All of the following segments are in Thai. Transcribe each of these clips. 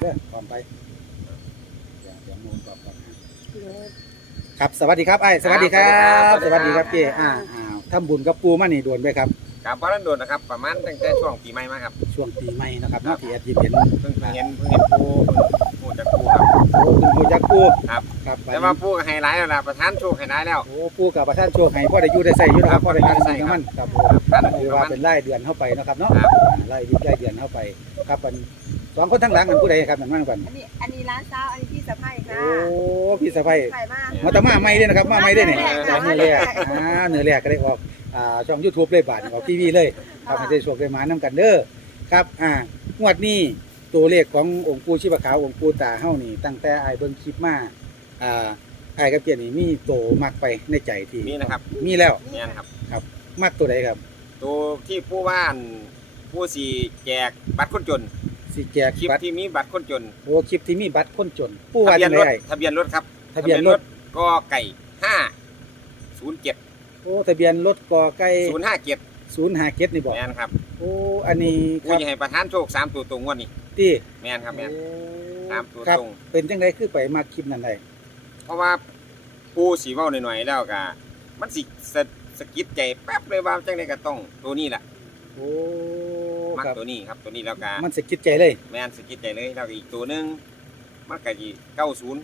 เด้อพร้อมไปเดี๋ยวเดี๋ยวมูลก่อนก่อนนะครับ สวัสดีครับไอ้สวัสดีครับ สวัสดีครับเจ้อ่าอ่าทำบุญกับปูมานี่ด่วนไปครับ กับว่านั้นโดนนะครับประมาณตั้งแต่ช่วงปีใหม่มาครับช่วงปีใหม่นะครับเนาะที่แอดยินเห็นเพิ่งเห็นเพิ่งเห็นปูปูจากปูครับ โอ้คุณปูจักปูครับ ครับแต่ว่าปูก็ไฮไลท์แล้วล่ะประธานโชคไฮไลท์แล้วโอ้ปูกับประธานโชคให้พ่อได้อยู่ได้ใส่อยู่นะครับครับพ่อได้การได้ใส่ใส่ของครับมันครับผมท่านถือประว่ามาณเป็นรายเดือนเข้าไปนะครับเนาะครับ อ่ารายวิกรายเดือนเข้าไป ครับเป็น สองคนทั้งหลังกันผู้ใดครับนั่นมั่งกันอันนี้อันนี้ร้านเช้าอันนี้พี่สะพ้ายค่ะโอ้พี่สะใภ้ใส่มาก มาแต่มาไม่ได้นะครับมาไม่ได้เนี่ยมาจากไม่เนื้อได้แรกอ่าเนื้อแรกก็ได้ออกอ่าช่องยูทูบเลยบาทออกทีวีเลยครับให้ได้โชคได้หมานํกันเด้อครับอ่างวดนี้ตัวเลขขององค์ปู่ชีพขาวองค์ปู่ตาเฮานี่ ตั้งแต่ไอ้ายเบิ่งคลิปมาอ่าไอ้ายกับเกียรตินี่มีโตมักไปในใจที่มีนะครับมีแล้วเนี่ยนะครับ มักตัวใดครับ ตัวที่ปูว่านผู้สีแจกบัตรคนจน สิแจกคลิปบัตรที่มีบัตรคนจนโอ้คลิปที่มีบัตรคนจนปู่ทะว่าเบียจันงรได๋ถไอ้ทะเบียนรถครับทะเบียนรถกอไก่ห้าศูนย์เจ็ดโอ้ทะเบียนรถกอไก่ศูนย์ห้าเจ็ด057นี่บ่แมนครับโอ้อันนี้คปูรับจะให้ประธานโชคสามตัวตรงงวันนี้ที่แมนครับแมนตามตัวครับตรงเป็นจังไดคือไปมาคลิปนั้นได้เพราะว่าปูสีเว้าหน่อยๆแล้วก็มันสิสะสะกิดใจแป๊บเลยว่าจังไดก็ต้องตัวนี้แหละโอ้ มักครับ ตัวนี้ครับตัวนี้แล้วก็มันสะกิดใจเลยแมนสะกิดใจเลยแล้วก็อีกตัวหนึงมันก็สิเก้าศูนย์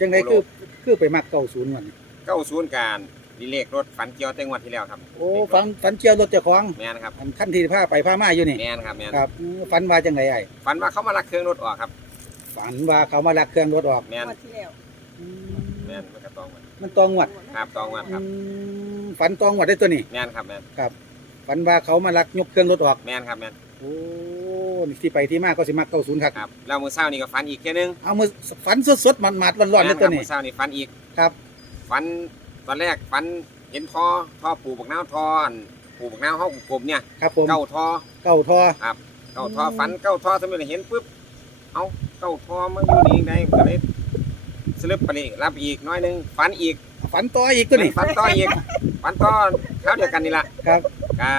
จังไดคือคือไปมัก90มันเก้าศูนย์การดีเลขรถฝันเกี่ยวแต่งวดที่แล้วครับโอ้ฝันฝันเจียวรถเจ้าของแมนครับอันขั้นที่พาไปพามาอยู่นี่แมนครับแมนครับอืมฝันว่าจังไดไอ้ฝันว่าเขามาลักเครื่องรถออกครับฝันว่าเขามาลักเครื่องรถออกแมนงวดที่แล้วแมนมันก็ต้องมันมันตองวดครับตองวันครับอืมฝันตองวดได้ตัวนี้แมนครับแมน ฝันว่าเขามาลักยกเครื่องรถออก แมนครับแมนโอ้นี่ที่ไปที่มาก็สิมัก90ครับครับแล้วมื้อเช้านี่ก็ฝันอีกแค่ยหนึงเอามือฝันสดๆหมาดๆร้อนๆเลยตัวแม่นี้มื้อเช้านี่ฝันอีกครับ ฝันตอนแรกฝันเห็นท่อท่อปลูกบักนาวท่ออันปลูกบักนาวเฮากลมๆเนี่ยครับผมเก้าท่อเก้าทอ เก้าท่อฝันเก้าท่อสมัยเห็นปุ๊บ เอาเก้าท่อมันอยู่นี่ได้ก็เลยสลึบไปเลยรับอีกน้อยหนึงฝันอีกฝันต่ออีกตัวนี้ ฝันต่ออีกฝันต่อเท่าเดียวกันนี่ล่ะครับ กะ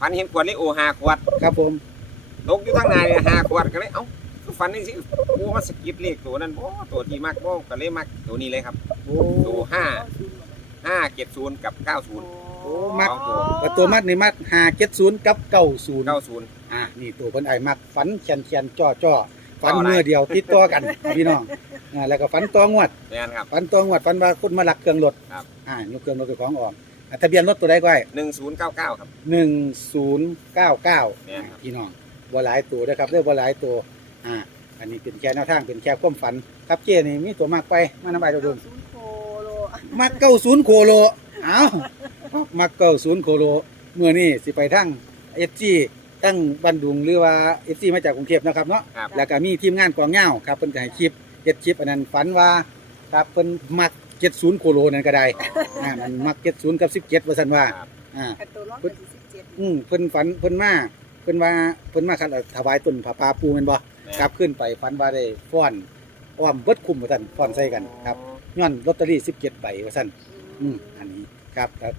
ฝันเห็นขวดเลยโอห้าขวดครับผมตกอยู่ทั้งนายเนี่ยห้าขวดก็เลยเอ้าคือฝันนี่สิโอ้มาสะกิดเลขตัวนั้นโอ้ตัวที่มากโอ้ก็เลยมักตัวนี้เลยครับโอ้ตัวห้าห้าเจ็ดศูนย์กับเก้าศูนย์โอ้มักสองตัวกับตัวมัดนี่มัดห้าเจ็ดศูนย์กับเก้าศูนย์เก้าศูนย์อ่านี่ตัวเพิ่นไอ้มักฝันเขียนเขียนจ่อจ่อฝันต่ออะไรเมื่อเดียวติดต่อกันพี่น้องอ่าแล้วก็ฝันตองวดแม่นครับฝันตองวดฝันว่าคนมาลักเครื่องรถครับอ่ายกเครื่องรถไปของออก อ่าทะเบียนรถตัวใดก็ไอ้หนึ่งศูนย์เก้าเก้าครับ หนึ่งศูนย์เก้าเก้าแม่นครับ พี่น้องบ่หลายตัวนะครับเด้อบ่หลายตัวอ่าอันนี้เป็นแค่แนวทางเป็นแค่ความฝัน ครับเจ้นี่มีตัวมากไปมานำไปดู ศูนย์โคโลมักเก้าศูนย์โคโล เอ้ามักเก้าศูนย์โคโล เมื่อนี้สิไปทั้งเอจีตั้งบันดุงหรือว่าเอจีมาจากกรุงเทพนะครับเนาะ ครับ แล้วก็มีทีมงานกองเงาครับเพิ่นก็ให้คลิปเฮ็ดคลิปอันนั้นฝันว่าครับเพิ่นมัก 70โคโลนั่นก็ได้ อ่ามันมัก70กับ17ว่าซั่นว่าครับอ่า กันตัวร้องเป็นสิบเจ็ดอืมเพิ่นฝันเพิ่นมาเพิ่นว่าเพิ่นมาคัดถวายต้นผาป่าปูแม่นบ่แม่นครับขึ้นไปฝันว่าได้ฟ้อนอ้อมเบิดคุ้มว่าซั่นฟ้อนใส่กันครับย้อนลอตเตอรี่17ใบว่าซั่นอืมอันนี้ครับครับ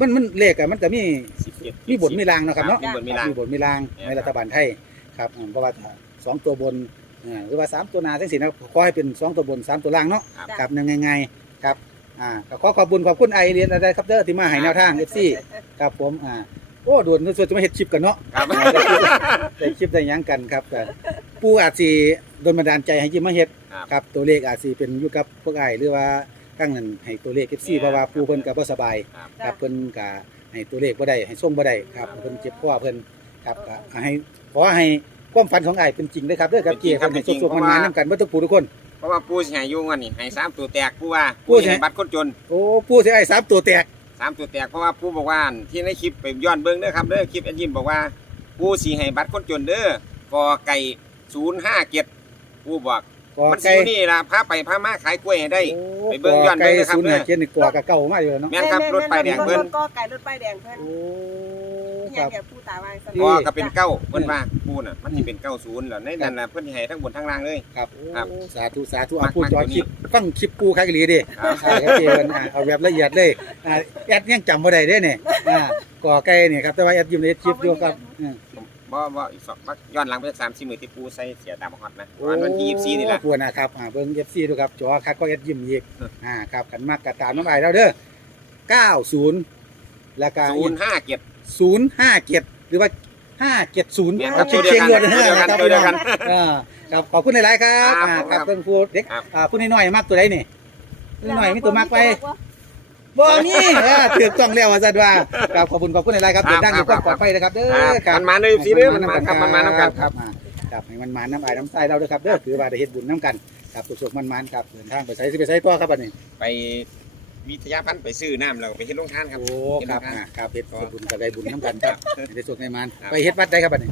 มันมันเลขอะมันจะมีสิบเจ็ดมีบทมีรางเนาะครับเนาะมีบทมีราง มีบทมีรางเนี่ยในรัฐบาลไทยครับอืมเพราะว่าสองตัวบนอ่าหรือว่าสามตัวหนาทั้งสี่นะขอให้เป็นสองตัวบนสามตัวล่างเนาะครับครับยังไงๆ ครับอ่าก็ขอขอบคุณขอบคุณไอเรียนอะไรครับเด้อที่มาให้แนวทางเอฟซีครับผมอ่าโอ้ด่วนส่วนจะมาเฮ็ดคลิปกันเนาะครับ ได้คลิปได้หยังกันครับก็ผู้อาจสิโดนบันดาลใจให้ยิมมาเฮ็ดครับ ครับตัวเลขอาจสิเป็นอยู่กับพวกไอหรือว่าตั้งนั้นให้ตัวเลขเอฟซีเพราะว่าผู้เพิ่นก็บ่สบาย ครับ ครับเพิ่นก็ให้ตัวเลขบ่ได้ให้ส่งบ่ได้ครับเพิ่นเจ็บคอเพิ่นครับก็ให้ขอให้ความฝันของอ้ายเป็นจริงเด้อครับเด้อครับเป็นจริเกี่งครับให้เป็นจริงสุขๆมันมาเพราะว่านํกันเบ่ทุกผู้ทุกคนเพ ราะว่าปูสิให้อยุ่งวันนี้ให้สามตัวแตกปูว่าปูปูสิให้ ให้บัตรคนจนโอ้ผู้สิอ้ายสามตัวแตกสามตัวแตกเพราะว่าปูบอกว่าที่ในคลิปไปย้อนเบิ้งเด้อครับเด้อคลิปอันยิมบอกว่าปูสีให้บัตรคนจนเด้อกอไก่ศูนย์ห้าเจ็ดปูบอกกอมันสิไก่อยู่นี่ล่ะพาไปพามาขายกล้วยให้ได้ โอ้ไปเบิ่งย้อนกไก่เบิ่งนะครับศูนย์เด้อ ห้าเจ็ดนี่กว่ากับเก่ามาอยู่เนาะแม่นครับรถป้ายแดงเพิ่น รถก็ไก่รถป้ายแดงเพิ่นโอ้ นี่คยัรังบแกผู้ตายวางสกอก็เป็นเก้าเพิ่นว่าปูน่ะมันสิเป็นเก้าศูนย์เหรอในนั้นน่ะเพิ่นสิให้ทั้งบนทั้งล่างเลย ครับโอ้ครับ สาธุสาธุมัเอากพูดมักจอตัวนี้คลิปฟังคลิปกูคักอีหลีเดิครับใช่ครับเจเพิ่นอ่าเอาแบบละเอียดเลยอ่าแอดยังจำบ่ได้เด้เนี่ยอ่ากอไก่เนี่ยครับแต่ว่าแอดยิ้มในคลิปอยู่ครับอืมบบ่บ่อีกสองบักย้อนหลังไปสักสามสี่หมื่นที่ปูใส่เสียตามฮอตนะวันวันที่ยี่สิบสี่นี่แหละปวนะครับอ่าเบิ่ง FC ดูครับจอคักก็เอ็ดยิ้มอีกอ่าครับขันมากกระตามน้ำลายแล้วเด้อ90 แล้วก็ศูนย์ห้าเจ็ด 057หรือว่า570เนี่ยคครัรับบเช็คตัวเดีเชียยวงกันรวดนะตัวเดียวกันครับตัวเดียวกันอ่าครับขอบคุณหลายๆครับครับอ่าผมครับครับเพิ่นพูดเด็กครับอ่าผู้น้อยๆมากตัวใดนี่ผู้น้อยๆมีตัวมากไปบ่มีเออถูกต้องแล้วว่าซั่นว่าครับขอบคุณขอบคุณหลายๆครับครัเดิบนทางอยู่คครัวาบมปลอดภัยนะครับเด้อครับครับมันมาเด้อ FC เด้อมันมาครับมันมาน้ำกันครับอ่าครับให้มันมาน้ำอายน้ำใสเราเด้อครับเด้อถือว่าได้เฮ็ดบุญน้ำกันครับสุขๆมันๆครับเดินทางไปไสสิไปไสต่อครับบัดนี้ไป วิทยาพันธ์ไปซื้อน้ำแล้วไปเฮ็ดโรงทานครับ โอ้ครับเฮ็ดอ่าน้ำครับเฮ็ดบุญก็ได้บุญน้ำกันครับได้สุขได้มันไปเฮ็ดวัดใดครับบัดนี้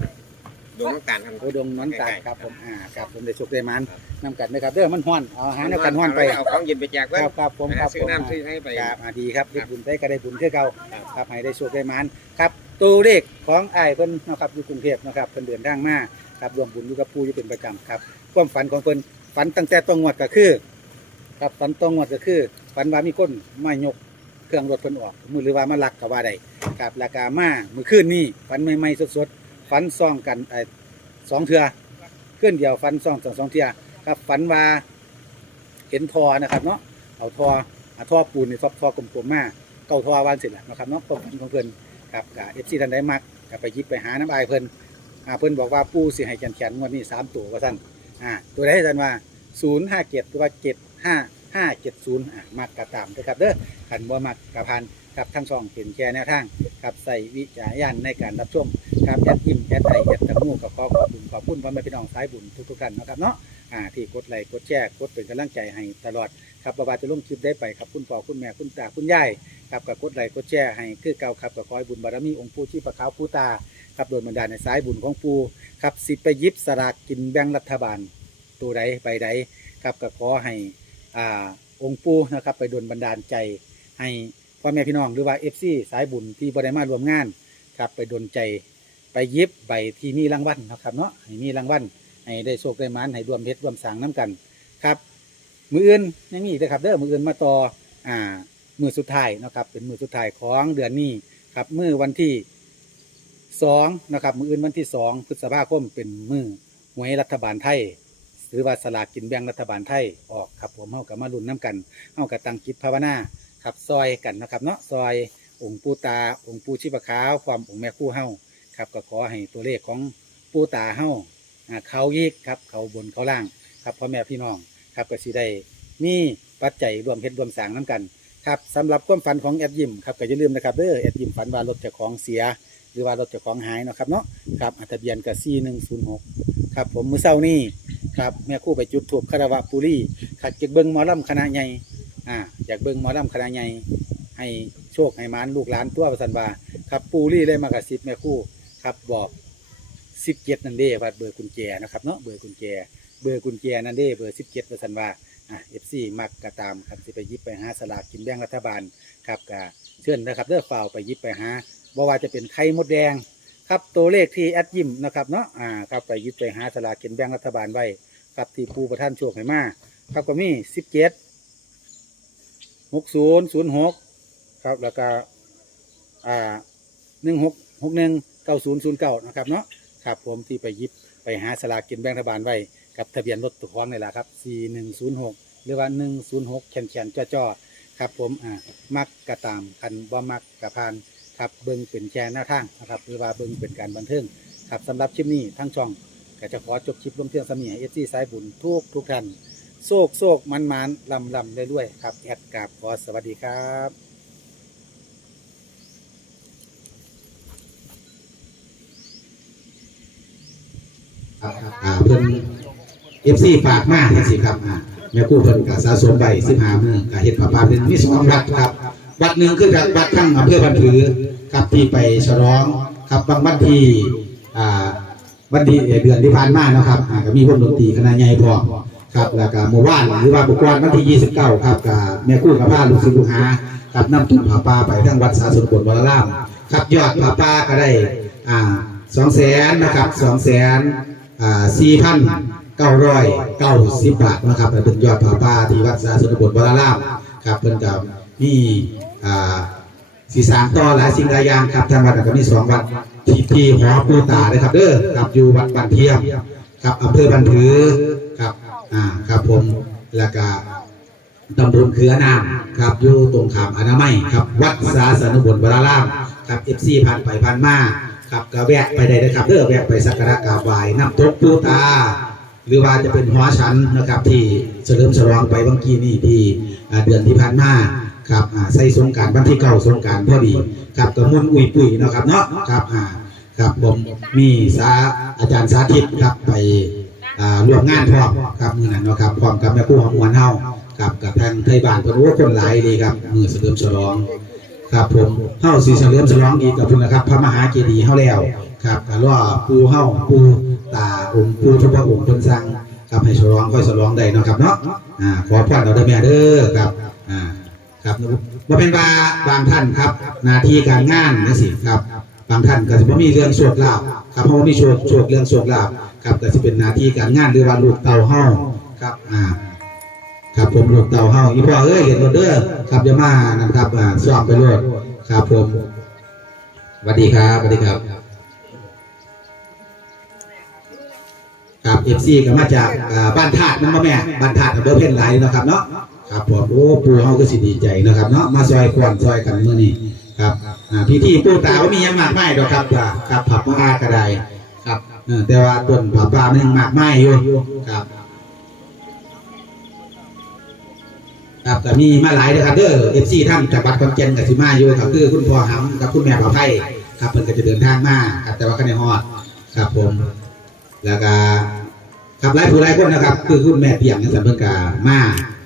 ดวงน้ำตาลครับ โอ้ดงนอนตาลใกล้ๆครับผมอ่าครับผมได้สุขได้มันน้ำกันนะครับเด้อมันฮ้อนเอาหาแนวกันฮ้อนไปเอาของเย็นไปแจกคเพื่อนรับครับผมครับซื้อผมน้ำซื้อให้ไป ครับอ่าดีครับได้บุญได้ก็ได้บุญคือเก่าครับ ครับให้ได้โชคได้หมานครับตัวเลขของอ้ายเพิ่นนะครับอยู่กรุงเทพนะครับเพิ่นเดินทางมาครับรวมบุญอยู่กับปู่อยู่เป็นประจำครับความฝันของเพิ่นฝันตั้งแต่ตรงงวดก็คือ ครับฝันตรงงวดก็คือ ฝันว่ามีคนมายกเครื่องรถเพิ่นออก มือหรือว่ามาลักก็ว่าได้ครับราคามามื้อคืนนี้ฝันใหม่ๆสดๆฝันซ่องกันไอ้สองเทื่อคืนเดียวฝันซ่องสองสองเทื่อครับฝันว่าเห็นทอนะครับเนาะเอาทอเอาทอปูนในทอทอกลมๆมาเก้าทอวานเสร็จแล้วนะครับเนาะความฝันของเพิ่นครับกับเอฟซีท่านใดมักก็ไปยิบไปหาน้ำอายเพิ่นอ่าเพิ่นบอกว่าปูสิให้แขนแขนงวดนี้สามตัวว่าซั่นอ่าตัวใดให้ท่านว่าศูนย์ห้าเจ็ดหรือว่าเจ็ดห้า ห้าเจ็ดศูนย์อ่ามักกระตามนะครับเด้อขันบ่มักกระพันครับทั้งสองเป็นแค่แนวทางครับใส่วิจารณญาณในการรับชมครับแอดยิมแอดไอแอดตะมูกับขอขอบคุณขอบคุณพ่อแม่พี่น้องสายบุญทุกๆท่านนะครับเนาะอ่าที่กดไลค์กดแชร์กดเป็นกำลังใจให้ตลอดครับบ่ว่าจะลงคลิปได้ไปครับคุณพ่อคุณแม่คุณตาคุณยายครับกับกดไลค์กดแชร์ให้คือเก่าครับกับคอยบุญบารมีองค์ปู่ที่ประขาวผู้ตาครับโดยบรรดาลในสายบุญของปู่ครับสิไปยิบสลากกินแบ่งรัฐบาลตัวใดไปใดครับก็ขอให้ อ่าองค์ปู่นะครับ ไปดลบันดาลใจให้พ่อแม่พี่น้องหรือว่าเอฟซีสายบุญที่บริมารวมงานครับไปดลใจไปยิบใบที่มีรางวัลนะครับเนาะให้มีรางวัลให้ได้โชคได้หมานให้รวมเฮ็ดรวมสางน้กันครับ มืออื่นยังมีนะครับเด้อมืออื่นมาต่ออ่ามือสุดท้ายนะครับ เป็นมือสุดท้ายของเดือนนี้ครับมือวันที่สองนะครับมืออื่นวันที่สองพฤษภาคมเป็นมือหวยรัฐบาลไทย หรือว่าสลากกินแบ่งรัฐบาลไทยออกครับผมเฮากับมาลุ้นน้กันเฮากับตั้งจิตภาวนาครับซอยกันนะครับเนาะซอยองค์ปูตาองค์ปูชีพขาวความองค์แม่คู่เฮาครับก็ขอให้ตัวเลขของปูตาเฮาอ่าเขายิกครับเขาบนเขาล่างครับพ่อแม่พี่น้องครับก็สิได้มีปัจจัยรวมเฮ็ดรวมสางน้กันครับสำหรับความฝันของแอดยิมครับก็อย่าลืมนะครับเด้อแอดยิมฝันว่ารถเจ้าของเสีย หรือว่ารถเจ้าของหายเนาะครับเนาะครับอัทะเบียนกับ4 1 0 6ครับผมมือเช้านี้ ครับแม่ครู่ไปจุดถูกคารวะปุรีขัดจากเบิ่งหมอลำคณะใหญ่อ่าอยากเบิ่งหมอลำคณะใหญ่ให้โชคให้หมานลูกหลานตัวประสันว่าครับปูรีเลยมากระซิบแม่ครู่ครับบอก17นั่นเด้ว่าเบอร์กุญแจนะครับเนาะเบอร์กุญแจ เบอร์กุญแจนั่นเด้เบอร์17ประสันว่าอะเอฟซีมักกะตามครับสิไปยิบไปหาสลากกินแบ่งรัฐบาลครับกะเชิญนะครับเลือกฝ่าวไปยิบไปหาบ่ว่าจะเป็นไข่มดแดง ครับตัวเลขที่แอดยิมนะครับเนาะอ่าครับไปยิบไปหาสลากกินแบ่งรัฐบาลไว้ครับที่ปูประท่านโชคให้มาครับก็มีสิบเจ็ดหกศูนย์ศูนย์หกครับแล้วก็อ่าหนึ่งหกหกหนึ่งเก้าศูนย์ศูนย์เก้านะครับเนาะครับผมที่ไปยิบไปหาสลากกินแบ่งรัฐบาลไว้กับทะเบียนรถตัวของนี่แหละครับ4106หรือว่า106แขนแขนจ้อจ้อครับผมอ่ามักกระตามคันบ่มักกระพาน ครับเบิ่งเป็นแค่หน้าทางนะครับหรือว่าเบิ่งเป็นการบันเทิงครับสำหรับคลิปนี้ทั้งช่องก็จะขอจบคลิปลงเพียงสมีเอฟซีสายบุญทุกทุกท่านโศกโศกมันมันลำลำเรื่อยๆครับแอดกราบขอสวัสดีครับครับอ่าเพิ่นเอฟซีฝากมาจังซี่ครับอ่าแม่ครู่เพิ่นก็สะสมไว้15มื้อก็เฮ็ดผ้าป่าเป็นมีสองวัดครับ วัดหนึงคือกับวัดทั้งอำเภอบันผือครับที่ไปฉลองครับบางวันที่วันที่เดือนที่ผ่านมานะครับก็มีวงดนตรีคณะใหญ่พร้อมครับแล้วก็เมื่อวานหรือว่าบุกรวันที่ 29 ครับก็แม่คู่กับพาลูกศิษย์ลูกหาครับนำถุงผ้าป่าไปทั้งวัดสาสุนบนวรารามครับยอดผ้าป่าก็ได้อ่า200,000นะครับ200,000อ่าสี่พันเก้าร้อยเก้าสิบบาทนะครับเป็นยอดผาป่าที่วัดสาสุนบลวรารามครับเพิ่นกับมีอ่ สีสามต่อหลายสิ่งหลายอย่างครับทางวัดก็มีสองวัดที่ที่หอปูตาเลยครับเด้อครับอยู่วัดบันเทียมครับอำเภอบันถือครับอ่าครับผมแล้วก็ตำบลเขือนามครับอยู่ตรงขามอนามัยครับวัดสาสนบุญวรารามครับเอฟซีผ่านไปผ่านมาครับก็แวะไปได้เลยครับเด้อแวะไปสักการะกราบไหว้น้ำตกปูตาหรือว่าจะเป็นหัวชั้นนะครับที่เฉลิมฉลองไปเมื่อกี้นี่ที่เดือนที่ผ่านมา ครับอ่าใส่สงการวันที่เก้าสงการพอดีครับกระมุนอุยปุยเนาะครับเนาะครับอ่าครับผมมีสาอาจารย์สาธิตครับไปอ่าร่วมงานพร้อมครับมือนั้นเนาะครับพร้อมกับแม่คู่ของมวลเฮาครับกับทางไทยบ้านเพิ่นโอ้คนหลายดีครับมือเฉลิมฉลองครับผมเฮาสีเฉลิมฉลองอีกกับพุ่นนะครับ พระมหาเจดีย์เฮาแล้วครับก็รอปูเฮาปูตาองค์ปูทุกพระองค์เพิ่นสั่งครับให้ฉลองค่อยฉลองได้เนาะครับเนาะอ่าขอพรเอาเด้แม่เด้อครับอ่า ครับบ่เป็นว่าบางท่านครับหน้าที่การงานจังซี่ครับ บางท่านก็สิบ่มีเรื่องโชคลาภครับเพราะว่ามีโชคโชคเรื่องโชคลาภครับก็สิเป็นหน้าที่การงานหรือว่าลูกเต่าเฮาครับอ่าครับผมลูกเต่าเฮาอีพ่อเอ้ยเห็นรถเด้อครับอย่ามานะครับอ่าซ้อมไปรถครับผมสวัสดีครับสวัสดีครับครับเอฟซีก็มาจากบ้านธาตุนั่นมาแม่บ้านธาตุอำเภอเพ่นไหลเนาะครับเนาะ ครับผมโอ้ปู่เฮาก็สิดีใจนะครับเนาะมาซอยควนซอยกันเมื้อนี้ครับอ่าพิธีปู่ตาบ่มียังมากไมายดอกครับว่าครับผับมาก็ได้ครับแต่ว่าต้นผับปลามันยังมากมายอยู่ครับครับก็มีมาหลายเลยครับเด้อเอฟซีทั้งจังหวัดขอนแก่นกับสิมาอยู่ครับคือคุณพ่อหำกับคุณแม่ประไพครับเพิ่นก็จะเดินทางมาครับแต่ว่าก็ในฮอดครับผม แล้วก็ครับหลายผู้หลายคนนะครับ คือคุณแม่เปียงนี่สัมเพิ่นก็มา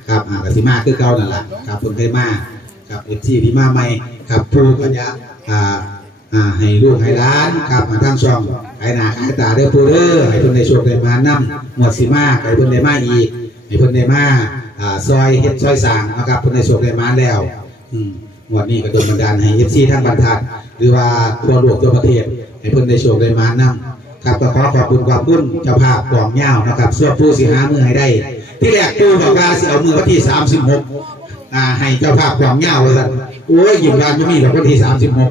ครับอ่ากสิมาคือเก่านั่นล่ะครับเพิ่นเคยมาครับเอฟซีที่มาใหม่ครับผู้ก็จะอ่าอ่าให้ลูกให้หล้านครับมาทางช่องให้หนาให้ตาเด้อผู้เด้อให้เพิ่นโชคได้มานำหมวดสิมาให้เพิ่นได้มาอีกให้เพิ่นได้มาอ่าซอยเฮ็ดซอยสางนะครับเพิ่นโชคได้มาแล้วอืมงวดนี้ก็โดนบันดาลให้ FC ทั้งบรรทัด หรือว่าทั่วโลกทั่วประเทศให้เพิ่นโชคได้มานํครับก็ขอขอบคุณขอบคุณเจ้าภาพกองยานะครับส่วนผู้สิหามือให้ได้ ที่แรกกูบอกว่าสิเอามือวันที่36อ่าให้เจ้าภาพกองยาวว่าซั่นโอ้ยหยิ้มยานจะมีดอกวันที่สามสิบหก